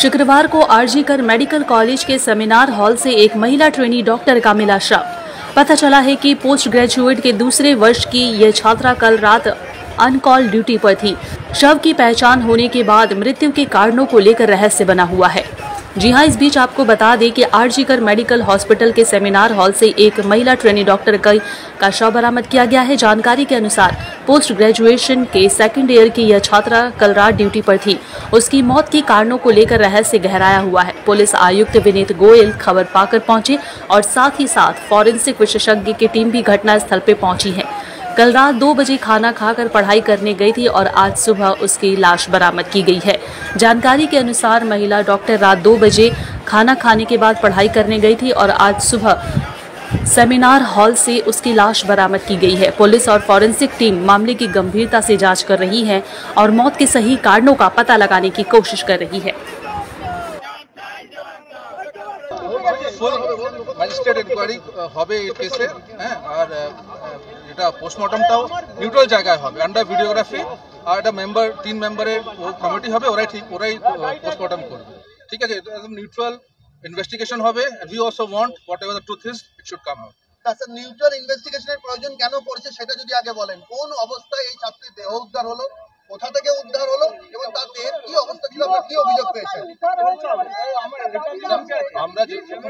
शुक्रवार को RG Kar medical college के सेमिनार हॉल से एक महिला ट्रेनी डॉक्टर का मिला शव। पता चला है कि पोस्ट ग्रेजुएट के दूसरे वर्ष की यह छात्रा कल रात अनकॉल ड्यूटी पर थी। शव की पहचान होने के बाद मृत्यु के कारणों को लेकर रहस्य बना हुआ है। जी हां, इस बीच आपको बता दें कि आरजीकर मेडिकल हॉस्पिटल के सेमिनार हॉल से एक महिला ट्रेनी डॉक्टर का शव बरामद किया गया है। जानकारी के अनुसार पोस्ट ग्रेजुएशन के सेकंड ईयर की यह छात्रा कल रात ड्यूटी पर थी। उसकी मौत के कारणों को लेकर रहस्य गहराया हुआ है। पुलिस आयुक्त विनीत गोयल खबर पाकर पहुंचे और साथ ही साथ फॉरेंसिक विशेषज्ञ की टीम भी घटनास्थल पर पहुंची है। कल रात 2 बजे खाना खाकर पढ़ाई करने गई थी और आज सुबह उसकी लाश बरामद की गई है। जानकारी के अनुसार महिला डॉक्टर रात 2 बजे खाना खाने के बाद पढ़ाई करने गई थी और आज सुबह सेमिनार हॉल से उसकी लाश बरामद की गई है। पुलिस और फॉरेंसिक टीम मामले की गंभीरता से जांच कर रही है और मौत के सही कारणों का पता लगाने की कोशिश कर रही है। ম্যাজিস্ট্রেট ইনকোয়ারি হবে এই কেসে, আর এটা পোস্টমর্টমটাও নিউট্রাল জায়গায় হবে, আন্ডার ভিডিওগ্রাফি, আর এটা মেম্বার 3 মেম্বারের কমিটি হবে, ওরাই পোস্টমর্টম করবে। ঠিক আছে, এটা একদম নিউট্রাল ইনভেস্টিগেশন হবে। We also want whatever the truth is it should come out. তাছাড়া নিউট্রাল ইনভেস্টিগেশনের প্রয়োজন কেন পড়ছে সেটা যদি আগে বলেন। কোন অবস্থায় এই ছাত্রীর দেহ উদ্ধার হলো, কোথা থেকে উদ্ধার হলো এবং তার দেহের কি অবস্থা ছিল, আপনারা কি অভিযোগ পেয়েছেন?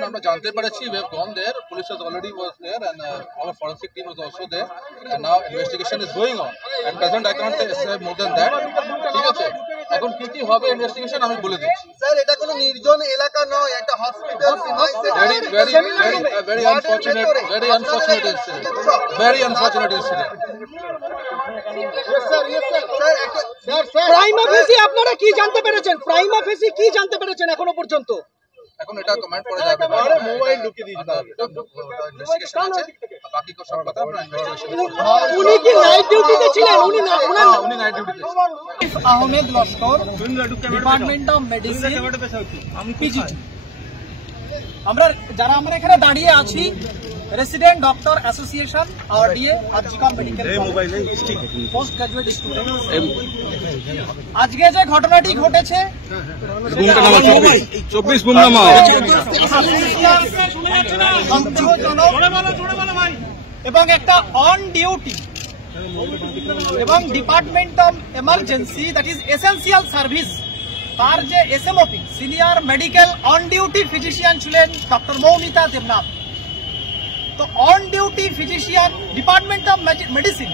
আমরা জানতে পেরেছি, we have gone there, police has already was there and our forensic team was also there and now investigation is going on. At present I can't say more than that. ঠিক আছে, এখন কি হবে ইনভেস্টিগেশন আমি বলে দিচ্ছি। Sir, এটা কোনো নির্জন এলাকা নয়, এটা হসপিটাল প্রিমাইসে। very unfortunate incident. Very unfortunate incident. Prima facie আপনারা কি জানতে পেরেছেন? প্রাইমা ফেসি কি জানতে পেরেছেন এখনো পর্যন্ত? এখন এটা কমেন্ট করা যাবে না। আরে মোবাইল ঢুকিয়ে দিয়েছিলাম, ইনভেস্টিগেশন আছে, বাকি সব কথা আমরা ইনভেস্টিগেশন করব। উনি কি নাইট ডিউটিতে ছিলেন? উনি নাইট ডিউটিতে ছিলেন। Ahmed Laskar, department of medicine, PGT. আমরা এখানে দাঁড়িয়ে আছি resident doctor association RDA RG Kar medical post graduate student. আজকে যে ঘটনাটি ঘটেছে এবং একটা অন ডিউটি এবং department of emergency that is essential service, তার যে SMOP senior medical on duty physician ছিলেন ডক্টর মৌমিতা দেবনাথ। তো on duty physician department of medicine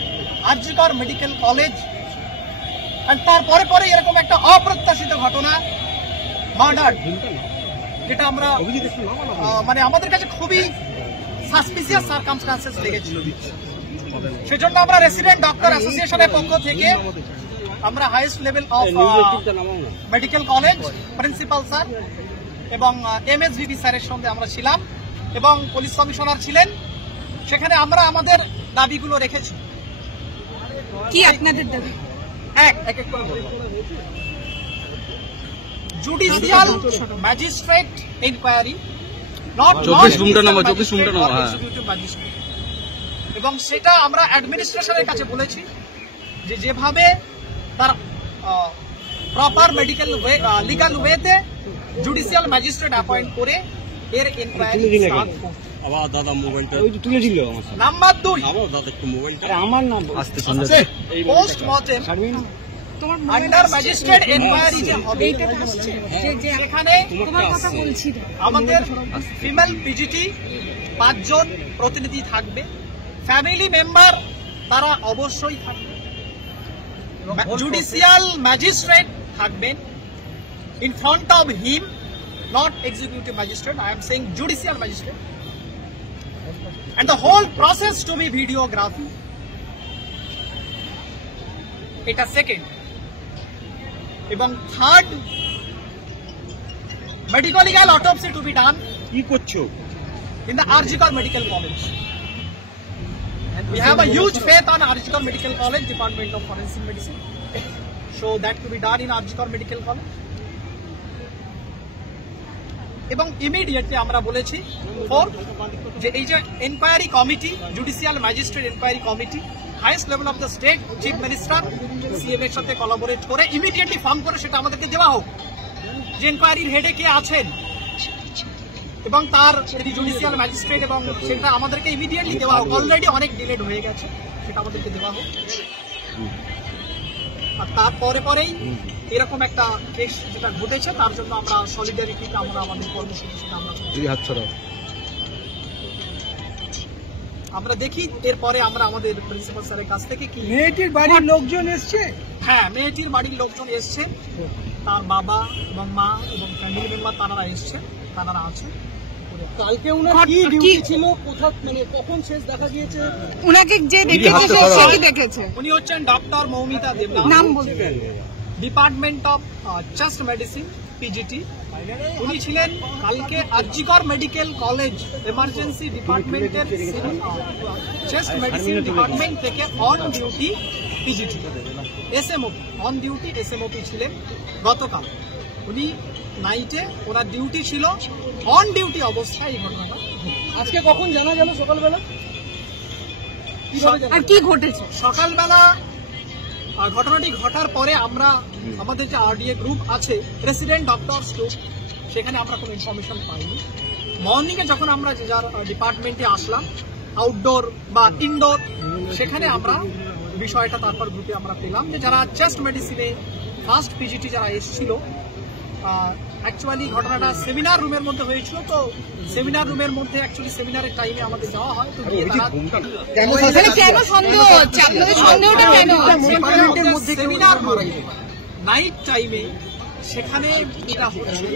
RG Kar medical college, আর তারপরে এরকম একটা অপ্রত্যাশিত ঘটনা, মার্ডার, যেটা আমরা আমাদের কাছে খুবই সাসপিসিয়াস সার্কামস্টান্সেস লেগেছিল। সেজন্য আমরা রেসিডেন্ট ডক্টর অ্যাসোসিয়েশনের পক্ষ থেকে আমরা highest level of medical college principal sir এবং এমএসভিবি স্যারের সঙ্গে আমরা ছিলাম এবং পুলিশ কমিশনার ছিলেন। সেখানে আমরা আমাদের দাবিগুলো রেখেছি। কি আপনাদের দাবি? এক করে জুডিশিয়াল ম্যাজিস্ট্রেট ইনকোয়ারি, এবং সেটা আমরা অ্যাডমিনিস্ট্রেশনের কাছে বলেছি যে যেভাবে তার প্রপার মেডিকেল লিগাল ওয়েতে জুডিশিয়াল ম্যাজিস্ট্রেট অ্যাপয়েন্ট করে এর inquiry number 2 postmortem under magistrate inquiry যে হবে, সেখানে আমাদের ফিমেল পিজিটি 5 জন প্রতিনিধি থাকবে, ফ্যামিলি মেম্বার তারা অবশ্যই থাকবে, জুডিশিয়াল ম্যাজিস্ট্রেট থাকবেন in front of him, not executive magistrate, I am saying judicial magistrate, and the whole process to be videographed. It is second. এবং third, medical legal autopsy to be done in the Arjikar Medical College. We have a huge faith on Arjikar Medical College, Department of Forensic Medicine, so that to be done in Arjikar Medical College. এবং immediately আমরা বলেছি যে এই যে enquiry committee, judicial magistrate enquiry committee, highest level of the state, chief minister, CM এর সাথে collaborate করে immediately form করে সেটা আমাদেরকে দেওয়া হোক। যে ইনকোয়ারির হেডে কে আছেন এবং তার জুডিশিয়াল ম্যাজিস্ট্রেট, এবং সেটা আমাদেরকে ইমিডিয়েটলি দেওয়া হোক। অলরেডি অনেক ডিলেড হয়ে গেছে, সেটা আমাদেরকে দেওয়া হোক। আর তারপরে পরেই এরকম একটা কেস যেটা ঘটেছে তার জন্য আমরা সলিডারিটিতে আমরা আমাদের কর্মসূচি সেটা আমরা দেখি। এরপরে আমরা আমাদের প্রিন্সিপাল স্যারের কাছ থেকে কি মেয়েটির বাড়ির লোকজন এসছে, হ্যাঁ মেয়েটির বাড়ির লোকজন এসছে, তার বাবা এবং মা এবং ফ্যামিলি মেম্বার তারা এসছে, তারা আছে। কালকে উনার কি ডিউটি ছিল, কোথা মানে কখন শেষ দেখা গিয়েছে? উনাকে যে দেখেছে সে কি দেখেছে? উনি হচ্ছেন ডক্টর মৌমিতা দেবনাথ, নাম বলবেন? Department of chest medicine PGT. উনি ছিলেন কালকে আরজিকর মেডিকেল কলেজ এমার্জেন্সি ডিপার্টমেন্টের চেস্ট মেডিসিন ডিপার্টমেন্ট থেকে on duty PGT SMOP, on duty SMOP ছিলেন গতকাল। উনি নাইটে ওনার ডিউটি ছিল, অন ডিউটি অবস্থায় এই ঘটনাটা। আজকে কখন জানা গেল সকালবেলা? আর কি ঘটেছে সকালবেলা ঘটনাটি ঘটার পরে আমরা আমাদের যে আরডিএ গ্রুপ আছে প্রেসিডেন্ট ডক্টরস গ্রুপ, সেখানে আমরা কোনো ইনফরমেশন পাইনি। মর্নিংয়ে যখন আমরা যে যার ডিপার্টমেন্টে আসলাম, আউটডোর বা ইনডোর, সেখানে আমরা বিষয়টা তারপর গ্রুপে আমরা পেলাম যে যারা চেস্ট মেডিসিনে ফার্স্ট পিজিটি যারা এসেছিল, অ্যাকচুয়ালি ঘটনাটা সেমিনার রুমের মধ্যে হয়েছিল। তো সেমিনার রুমের মধ্যে অ্যাকচুয়ালি সেমিনারের টাইমে আমাদের যাওয়া হয়, তো গিয়ে তারা কেন সন্দেহ হচ্ছে? আপনাদের সন্দেহটা কেন? সেমিনার নাইট টাইমে সেখানে এটা হচ্ছে,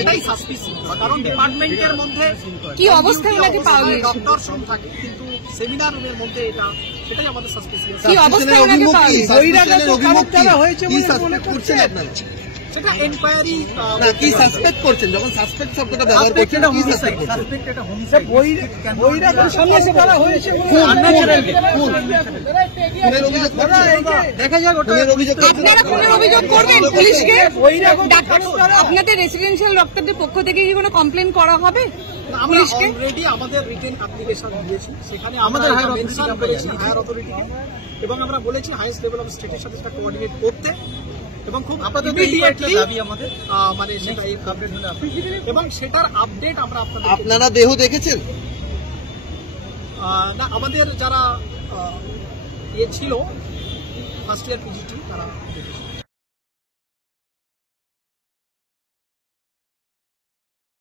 এটাই সাসপিসিয়াস। কারণ ডিপার্টমেন্টের মধ্যে কি অবস্থায় ওনাকে পাওয়া গিয়েছে? ডক্টর সব থাকে, কিন্তু সেমিনার রুমের মধ্যে এটা, সেটাই আমাদের সাসপিসিয়াস। কি অবস্থায় ওনাকে পাওয়া গিয়েছে? হয়েছে মনে করছেন আপনারা? সেটা এনকোয়ারি কি সাসপেক্ট করছেন? যখন সাসপেক্ট শব্দটা ব্যবহার করছেন, কি সাসপেক্ট করছেন? সাসপেক্ট এটা হোমিসাইড। বহিরাগত সন্ন্যাসী করা হয়েছে দেখা যাক। আপনারা খুনের অভিযোগ করবেন পুলিশকে? আপনাদের রেসিডেন্সিয়াল ডক্টরদের পক্ষ থেকে কি কোনো কমপ্লেন করা হবে আমরা অলরেডি আমাদের রিটেন অ্যাপ্লিকেশন দিয়েছি, সেখানে আমাদের মেনশন করেছি হায়ার অথরিটি, এবং আমরা বলেছি হাইয়েস্ট লেভেল অফ স্টেটের সাথে সেটা কোঅর্ডিনেট করতে, এবং খুব ইমিডিয়েটলি মানে সেটা আপডেট হলে এবং সেটার আপডেট আমরা আপনারা দেহ দেখেছেন না? আমাদের যারা ইয়ে ছিল ফার্স্ট ইয়ার পিজিটি তারা দেখেছে।